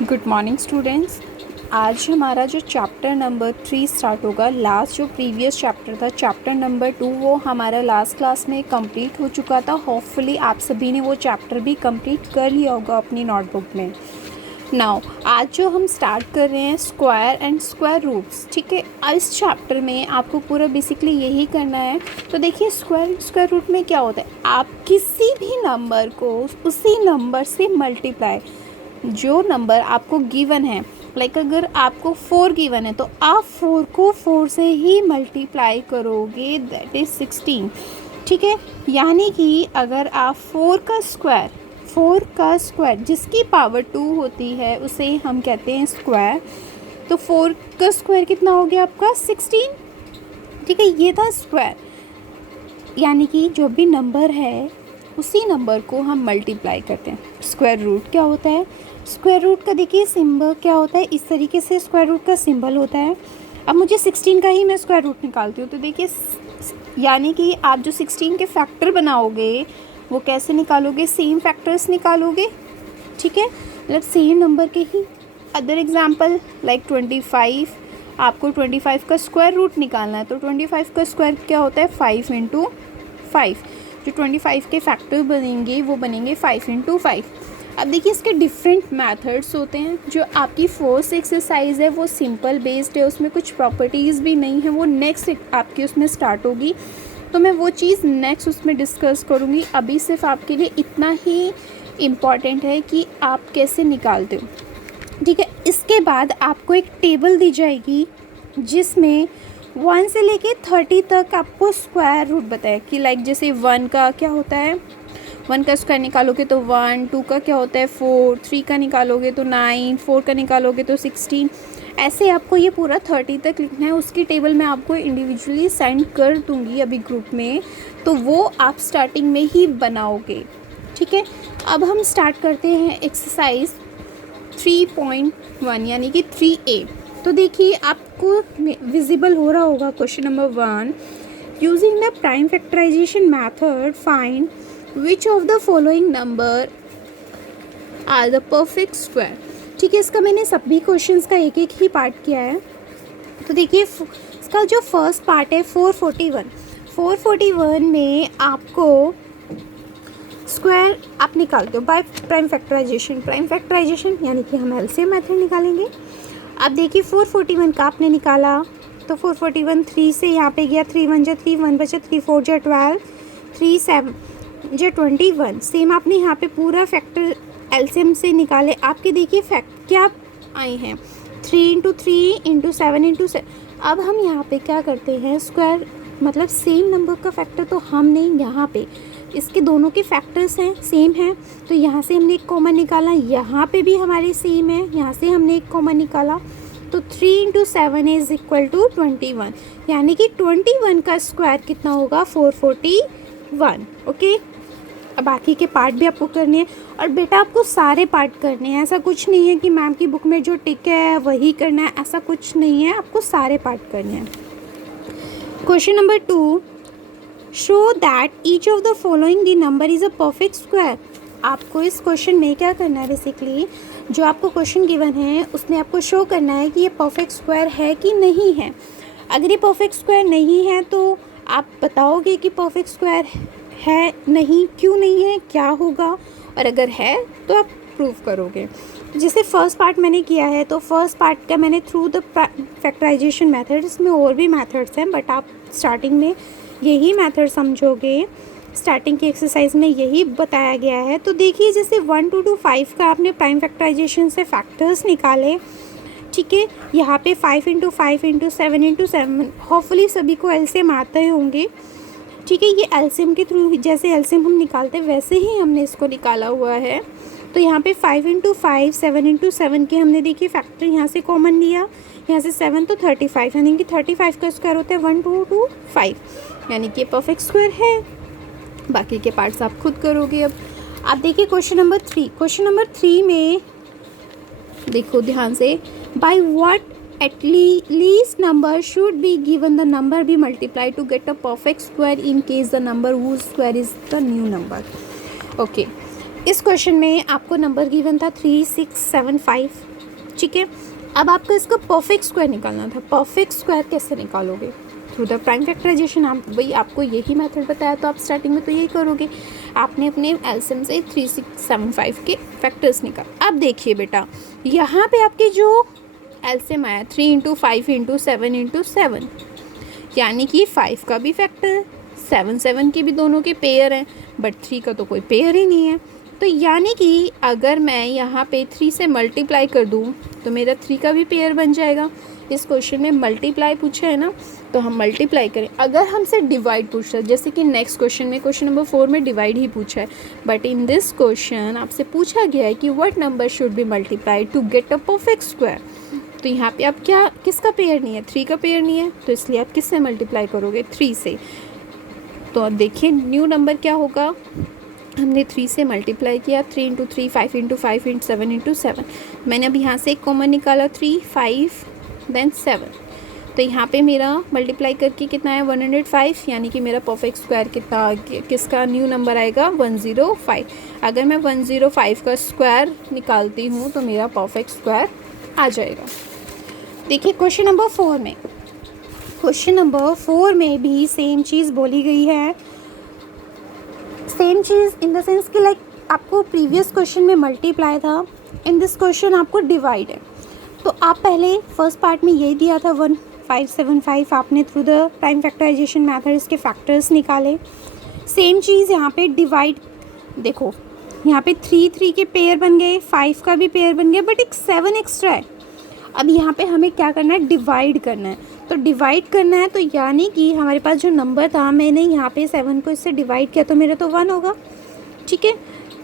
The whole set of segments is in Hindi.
Good morning students. आज हमारा जो चैप्टर नंबर 3 स्टार्ट होगा। लास्ट जो प्रीवियस चैप्टर था चैप्टर नंबर 2 वो हमारा लास्ट क्लास में कंप्लीट हो चुका था। होपफुली आप सभी ने वो चैप्टर भी कंप्लीट कर लिया होगा अपनी नोटबुक में। नाउ आज जो हम स्टार्ट कर रहे हैं स्क्वायर एंड स्क्वायर रूट्स, ठीक है। इस चैप्टर में आपको पूरा बेसिकली यही करना है। तो देखिए स्क्वायर रूट में क्या होता है, आप किसी भी नंबर को उसी नंबर से मल्टीप्लाई, जो नंबर आपको गिवन है, लाइक अगर आपको 4 गिवन है तो आप 4 को 4 से ही मल्टीप्लाई करोगे, दैट इज़ 16, ठीक है। यानी कि अगर आप 4 का स्क्वायर जिसकी पावर 2 होती है उसे हम कहते हैं स्क्वायर। तो 4 का स्क्वायर कितना हो गया आपका 16, ठीक है। ये था स्क्वायर, यानी कि जो भी नंबर है उसी नंबर को हम मल्टीप्लाई करते हैं। स्क्वायर रूट क्या होता है, स्क्वायर रूट का देखिए सिंबल क्या होता है, इस तरीके से स्क्वायर रूट का सिंबल होता है। अब मुझे 16 का ही मैं स्क्वायर रूट निकालती हूँ, तो देखिए यानी कि आप जो 16 के फैक्टर बनाओगे वो कैसे निकालोगे, सेम फैक्टर्स निकालोगे, ठीक है। मतलब सेम नंबर के ही। अदर एग्जाम्पल लाइक 25, आपको 25 का स्क्वायर रूट निकालना है तो 25 का स्क्वायर क्या होता है 5 × 5। जो 25 के फैक्टर बनेंगे वो बनेंगे 5 × 5। अब देखिए इसके डिफरेंट मेथड्स होते हैं। जो आपकी फर्स्ट एक्सरसाइज है वो सिंपल बेस्ड है, उसमें कुछ प्रॉपर्टीज़ भी नहीं है, वो नेक्स्ट आपकी उसमें स्टार्ट होगी, तो मैं वो चीज़ नेक्स्ट उसमें डिस्कस करूँगी। अभी सिर्फ आपके लिए इतना ही इम्पॉर्टेंट है कि आप कैसे निकालते हो, ठीक है। इसके बाद आपको एक टेबल दी जाएगी जिसमें 1 से लेके 30 तक आपको स्क्वायर रूट बताया कि लाइक जैसे 1 का क्या होता है, 1 का स्क्वायर निकालोगे तो 1, 2 का क्या होता है 4, 3 का निकालोगे तो 9, 4 का निकालोगे तो 16। ऐसे आपको ये पूरा 30 तक लिखना है। उसकी टेबल मैं आपको इंडिविजुअली सेंड कर दूँगी अभी ग्रुप में, तो वो आप स्टार्टिंग में ही बनाओगे, ठीक है। अब हम स्टार्ट करते हैं एक्सरसाइज 3.1 यानी कि 3A। तो देखिए आपको विजिबल हो रहा होगा question number 1, using the prime factorisation method find which of the following number are the perfect square, ठीक है। इसका मैंने सभी क्वेश्चंस का एक एक ही पार्ट किया है। तो देखिए इसका जो फर्स्ट पार्ट है 441 में आपको स्क्वायर आप निकालते हो बाय प्राइम फैक्टराइजेशन यानी कि हम एलसीएम मेथड निकालेंगे। अब देखिए 441 का आपने निकाला तो 441 3 से यहाँ पे गया, 3 1 जा 3, 1 बचा 3 4 जा 12, 3 7 जा 21। सेम आपने यहाँ पे पूरा फैक्टर एलसीएम से निकाले। आपके देखिए फैक्ट क्या आए हैं 3 × 3 × 7 × 7। अब हम यहाँ पे क्या करते हैं, स्क्वायर मतलब सेम नंबर का फैक्टर तो हमने यहाँ पे इसके दोनों के फैक्टर्स हैं सेम हैं, तो यहाँ से हमने एक कॉमन निकाला, यहाँ पे भी हमारे सेम है, यहाँ से हमने एक कॉमन निकाला, तो 3 × 7 इज इक्वल टू 21, यानी कि 21 का स्क्वायर कितना होगा 441। ओके, अब बाकी के पार्ट भी आपको करने हैं, और बेटा आपको सारे पार्ट करने हैं। ऐसा कुछ नहीं है कि मैम की बुक में जो टिक है वही करना है, ऐसा कुछ नहीं है, आपको सारे पार्ट करने हैं। Question number 2, show that each of the following the number is a perfect square. आपको इस क्वेश्चन में क्या करना है, बेसिकली जो आपको क्वेश्चन गिवन है उसमें आपको शो करना है कि ये परफेक्ट स्क्वायर है कि नहीं है। अगर ये परफेक्ट स्क्वायर नहीं है तो आप बताओगे कि परफेक्ट स्क्वायर है नहीं, क्यों नहीं है, क्या होगा, और अगर है तो आप प्रूव करोगे। जैसे फर्स्ट पार्ट मैंने किया है तो फर्स्ट पार्ट का मैंने थ्रू द फैक्टराइजेशन मेथड, इसमें और भी मेथड्स हैं बट आप स्टार्टिंग में यही मेथड समझोगे। स्टार्टिंग की एक्सरसाइज में यही बताया गया है। तो देखिए जैसे 1 2 5 का आपने प्राइम फैक्टराइजेशन से फैक्टर्स निकाले, ठीक है। यहाँ पे 5 × 5 × 7 × 7, होपफुली सभी को एलसीएम आते होंगे, ठीक है। ये एलसीएम के थ्रू जैसे एलसीएम हम निकालते हैं वैसे ही हमने इसको निकाला हुआ है। तो यहाँ पे 5 × 5 7 × 7 के हमने देखिए फैक्टर यहाँ से कॉमन लिया, यहाँ से 7 तो 35, यानी कि 35 का स्क्वायर होता है 1 2 2 5, यानी कि परफेक्ट स्क्वायर है। बाकी के पार्ट्स आप खुद करोगे। अब आप देखिए क्वेश्चन नंबर 3 में देखो ध्यान से, by what at least number should be given the number be multiplied to get a perfect square in case the number whose square is the new number. Okay, इस क्वेश्चन में आपको नंबर गिवन था 3675, ठीक है। अब आपको इसका परफेक्ट स्क्वायर निकालना था। परफेक्ट स्क्वायर कैसे निकालोगे? Through the prime factorisation. आप भाई आपको यही मेथड बताया तो आप स्टार्टिंग में तो यही करोगे। आपने अपने एलसीएम से 3675 के फैक्टर्स निकाल। अब देखिए बेटा, यहाँ पे आपके जो एलसीएम आया 3 इंटू 5 इंटू 7 इंटू 7, यानी कि 5 का भी फैक्टर, 7 के भी दोनों के पेयर हैं, बट 3 का तो कोई पेयर ही नहीं है। तो यानी कि अगर मैं यहाँ पे 3 से मल्टीप्लाई कर दूँ तो मेरा 3 का भी पेयर बन जाएगा। इस क्वेश्चन में मल्टीप्लाई पूछा है ना, तो हम मल्टीप्लाई करें। अगर हमसे डिवाइड पूछा है, जैसे कि नेक्स्ट क्वेश्चन में क्वेश्चन नंबर 4 में डिवाइड ही पूछा है, बट इन दिस क्वेश्चन आपसे पूछा गया है कि what number should be multiplied to get a perfect square. तो यहाँ पे आप क्या, किसका पेयर नहीं है? 3 का पेयर नहीं है, तो इसलिए आप किससे मल्टीप्लाई करोगे? 3 से। तो अब देखिए न्यू नंबर क्या होगा। हमने 3 से मल्टीप्लाई किया, 3 इंटू 3, 5 इंटू 5 इंटू 7 इंटू 7। मैंने अब यहाँ से एक कॉमन निकाला, 3, 5 देन 7। तो यहाँ पे मेरा मल्टीप्लाई करके कितना है? 105, यानी कि मेरा परफेक्ट स्क्वायर कितना, किसका न्यू नंबर आएगा? 105। अगर मैं 105 का स्क्वायर निकालती हूँ तो मेरा परफेक्ट स्क्वायर आ जाएगा। देखिए क्वेश्चन नंबर 4 में, क्वेश्चन नंबर 4 में भी सेम चीज़ बोली गई है। Same cheese in the sense कि लाइक आपको प्रीवियस क्वेश्चन में मल्टीप्लाई था, इन दिस क्वेश्चन आपको डिवाइड है। तो आप पहले फर्स्ट पार्ट में यही दिया था 1575, आपने through the prime factorisation method इसके फैक्टर्स निकाले। सेम चीज़ यहाँ पे डिवाइड, देखो यहाँ पे 3 के पेयर बन गए, 5 का भी पेयर बन गया, बट एक 7 एक्स्ट्रा है। अब यहाँ पे हमें क्या करना है? डिवाइड करना है। तो डिवाइड करना है, तो यानी कि हमारे पास जो नंबर था, मैंने यहाँ पे 7 को इससे डिवाइड किया तो मेरा तो 1 होगा, ठीक है।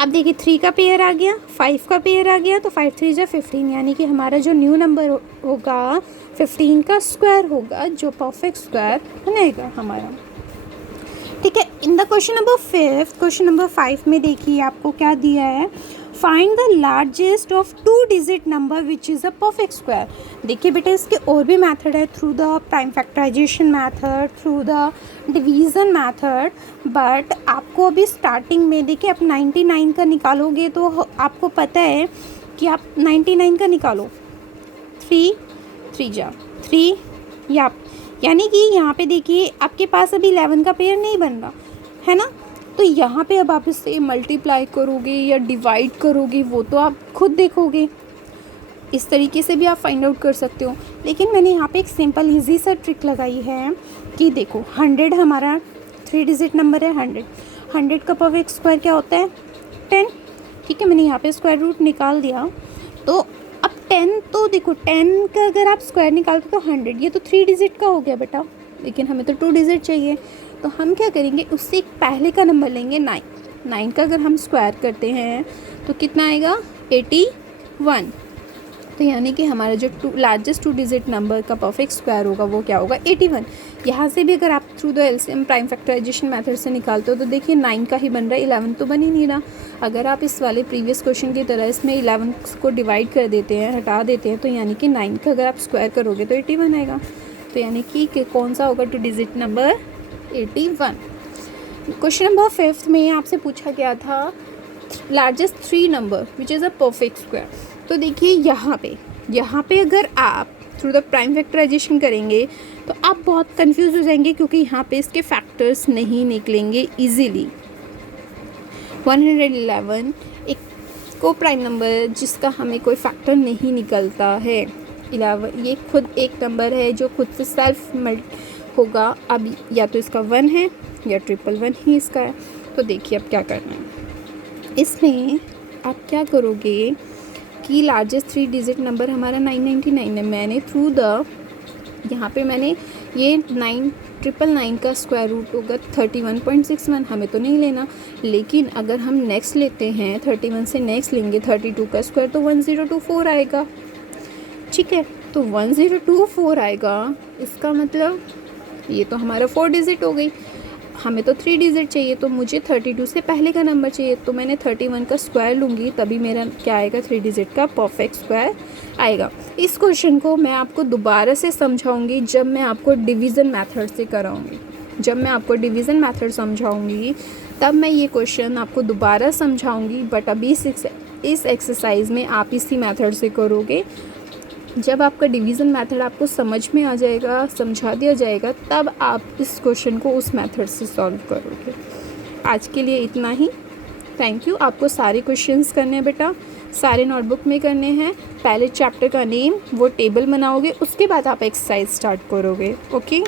अब देखिए 3 का पेयर आ गया, 5 का पेयर आ गया, तो 5 3 जा 15, यानी कि हमारा जो न्यू नंबर होगा 15 का स्क्वायर होगा, जो परफेक्ट स्क्वायर बनेगा हमारा, ठीक है। In the question number 5, question number 5 में देखिए आपको क्या दिया है, find the largest of 2 digit number which is a perfect square. देखिए बेटा इसके और भी मेथड है, through the prime factorisation method, through the division method, but आपको अभी स्टार्टिंग में देखिए आप 99 का निकालोगे तो आपको पता है कि आप 99 का निकालो, 3 3 जा 3, यानी कि यहाँ पे देखिए आपके पास अभी 11 का पेयर नहीं बन रहा है ना। तो यहाँ पे अब आप इससे मल्टीप्लाई करोगे या डिवाइड करोगे वो तो आप खुद देखोगे, इस तरीके से भी आप फाइंड आउट कर सकते हो। लेकिन मैंने यहाँ पे एक सिंपल इजी सा ट्रिक लगाई है कि देखो 100 हमारा 3 डिजिट नंबर है, 100 का परफेक्ट स्क्वायर क्या होता है? 10, ठीक है। मैंने यहाँ पे स्क्वायर रूट निकाल दिया। तो अब 10, तो देखो 10 का अगर आप स्क्वायर निकालते तो 100, ये तो 3 डिजिट का हो गया बेटा, लेकिन हमें तो 2 डिजिट चाहिए। तो हम क्या करेंगे, उससे एक पहले का नंबर लेंगे 9 का अगर हम स्क्वायर करते हैं तो कितना आएगा? 81। तो यानी कि हमारा जो लार्जेस्ट 2 डिजिट नंबर का परफेक्ट स्क्वायर होगा वो क्या होगा? 81। यहाँ से भी अगर आप through the LCM prime factorisation method से निकालते हो तो देखिए 9 का ही बन रहा है, 11 तो बन ही नहीं रहा। अगर आप इस वाले प्रीवियस क्वेश्चन की तरह इसमें 11 को डिवाइड कर देते हैं, हटा देते हैं, तो यानी कि 9 का अगर आप स्क्वायर करोगे तो 81 आएगा। तो यानी कि कौन सा होगा 2 डिजिट नंबर? 81। क्वेश्चन नंबर 5 में आपसे पूछा गया था largest 3 number which is a perfect square. तो देखिए यहाँ पे अगर आप थ्रू द प्राइम फैक्टराइजेशन करेंगे तो आप बहुत कंफ्यूज हो जाएंगे, क्योंकि यहाँ पे इसके फैक्टर्स नहीं निकलेंगे इजीली। 111 एक को प्राइम नंबर जिसका हमें कोई फैक्टर नहीं निकलता है। 11 ये खुद एक नंबर है जो खुद से सेल्फ होगा। अब या तो इसका 1 है या 111 ही इसका है। तो देखिए अब क्या करना है, इसमें आप क्या करोगे कि लार्जेस्ट 3 डिजिट नंबर हमारा 999 है। मैंने थ्रू द यहाँ पे मैंने ये 999 का स्क्वायर रूट होगा 31.61, हमें तो नहीं लेना। लेकिन अगर हम नेक्स्ट लेते हैं 31 से नेक्स्ट लेंगे 32 का स्क्वायर तो 1024 आएगा, ठीक है। तो 1024 आएगा, इसका मतलब ये तो हमारा 4 डिजिट हो गई। हमें तो 3 डिजिट चाहिए, तो मुझे 32 से पहले का नंबर चाहिए, तो मैंने 31 का स्क्वायर लूँगी, तभी मेरा क्या आएगा? 3 डिजिट का परफेक्ट स्क्वायर आएगा। इस क्वेश्चन को मैं आपको दोबारा से समझाऊंगी जब मैं आपको डिवीज़न मेथड से कराऊंगी। जब मैं आपको डिवीज़न मेथड समझाऊंगी तब मैं ये क्वेश्चन आपको दोबारा समझाऊंगी, बट अभी इस एक्सरसाइज में आप इसी मेथड से करोगे। जब आपका डिवीज़न मेथड आपको समझ में आ जाएगा, समझा दिया जाएगा, तब आप इस क्वेश्चन को उस मेथड से सॉल्व करोगे। आज के लिए इतना ही। Thank you. आपको सारे क्वेश्चंस करने हैं बेटा, सारे नोटबुक में करने हैं। पहले चैप्टर का नेम, वो टेबल बनाओगे, उसके बाद आप एक्सरसाइज स्टार्ट करोगे। ओके।